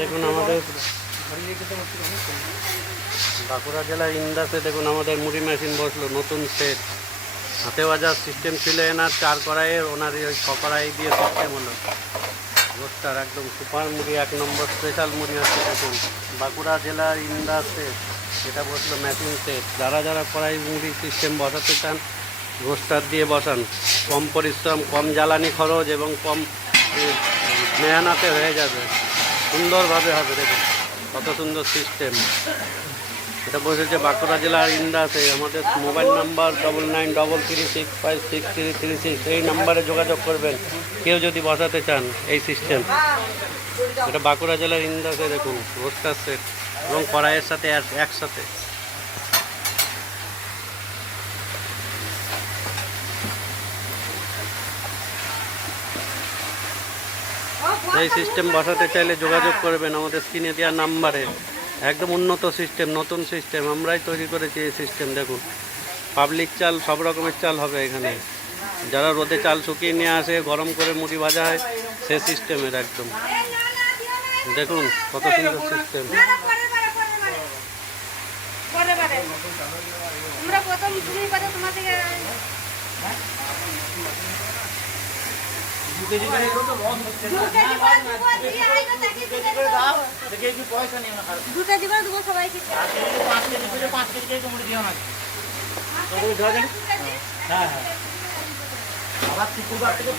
দেখুন আমাদের বাঁকুড়া জেলার ইন্দাসে দেখুন আমাদের মুড়ি মেশিন বসলো, নতুন সেট। হাতে বাজার সিস্টেম ছিল এনার 4 কড়াইয়ের, ওনার ওই 6 কড়াই দিয়ে সিস্টেম হলো। রোস্টার একদম সুপার মুড়ি, 1 নম্বর স্পেশাল মুড়ি হচ্ছে। দেখুন বাঁকুড়া জেলার ইন্দাসে এটা বসলো মেশিন সেট। যারা যারা কড়াই মুড়ি সিস্টেম বসাতে চান রোস্টার দিয়ে বসান, কম পরিশ্রম, কম জ্বালানি খরচ এবং কম মেহনতে হয়ে যাবে, সুন্দরভাবে হবে। দেখুন কত সুন্দর সিস্টেম। এটা বসেছে বাঁকুড়া জেলার ইন্দাসে। আমাদের মোবাইল নাম্বার 9933656336, এই নাম্বারে যোগাযোগ করবেন কেউ যদি বসাতে চান এই সিস্টেম। এটা বাঁকুড়া জেলার ইন্দাসে দেখুন রোস্টার সেট এবং কড়াইয়ের সাথে একসাথে। এই সিস্টেম বসাতে চাইলে যোগাযোগ করবেন আমাদের স্ক্রিনে দেওয়া নাম্বারে। একদম উন্নত সিস্টেম, নতুন সিস্টেম, আমরাই তৈরি করেছি এই সিস্টেম। দেখুন পাবলিক চাল, সব রকমের চাল হবে এখানে। যারা রোদে চাল শুকিয়ে নিয়ে আসে, গরম করে মুড়ি ভাজা হয়, সে সিস্টেমের একদম। দেখুন কত সুন্দর সিস্টেম। দুটো দিবা দেবো সবাইকে। হ্যাঁ হ্যাঁ, আবার শুক্রবার থেকে